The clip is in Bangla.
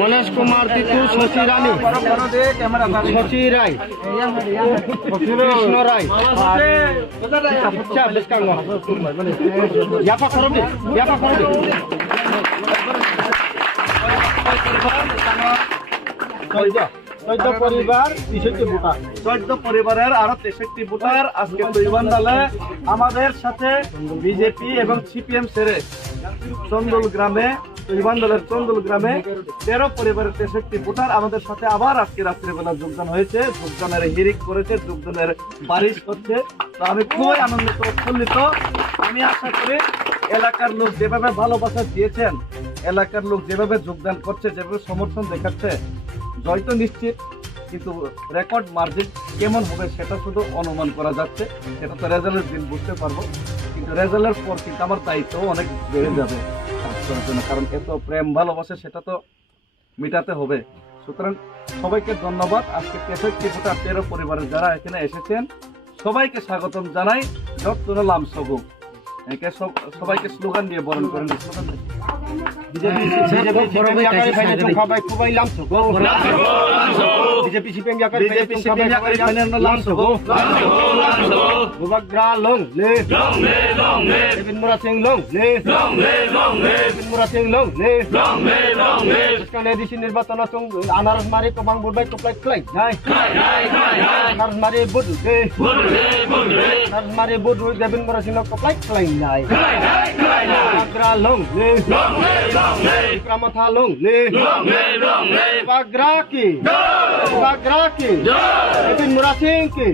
মনেশ কুমার তিতু, শশী রানী, শশী রায়, কৃষ্ণ রায়, পরিবারের আরো 63 ভোটার আজকে দৈবান্দালে আমাদের সাথে বিজেপি এবং সিপিএম ছেড়ে চন্দুল গ্রামে, দৈবান্দালের চন্দুল গ্রামে 13 পরিবারের 63 ভোটার আমাদের সাথে আবার আজকে রাত্রিবেলা যোগদান হয়েছে, যোগদানের হিরিক করেছে, যোগদানের বারিশ করছে। তো আমি খুবই আনন্দিত, উৎফুল্লিত। আমি আশা করি এলাকার লোক যেভাবে ভালোবাসা দিয়েছেন, এলাকার লোক যেভাবে যোগদান করছে, যেভাবে সমর্থন দেখাচ্ছে, জয় তো নিশ্চিত, কিন্তু রেকর্ড মার্জিন কেমন হবে সেটা শুধু অনুমান করা যাচ্ছে। সেটা তো রেজাল্টের দিন বুঝতে পারবো, কিন্তু রেজাল্টের পর কিন্তু আমার দায়িত্ব অনেক বেড়ে যাবে কাজ করার জন্য, কারণ এত প্রেম ভালোবাসে সেটা তো মেটাতে হবে। সুতরাং সবাইকে ধন্যবাদ। আজকে 63 ভোটার 13 পরিবারের যারা এখানে এসেছেন সবাইকে স্বাগতম জানাই। যত্ন লাম সগু সবাইকে স্লোগান দিয়ে বরণ করেন। নির্বাচন আনারস মারি কবাং বুড়বাই কপ্লাই ক্লাই আনারস মারি বুট আনারস মারি বুট দেবেন মোরা সিং কপ্লাই ক্লাই নাই Pagra long le Pramotha long le Pagra ki Pagra ki Ebin Murasing ki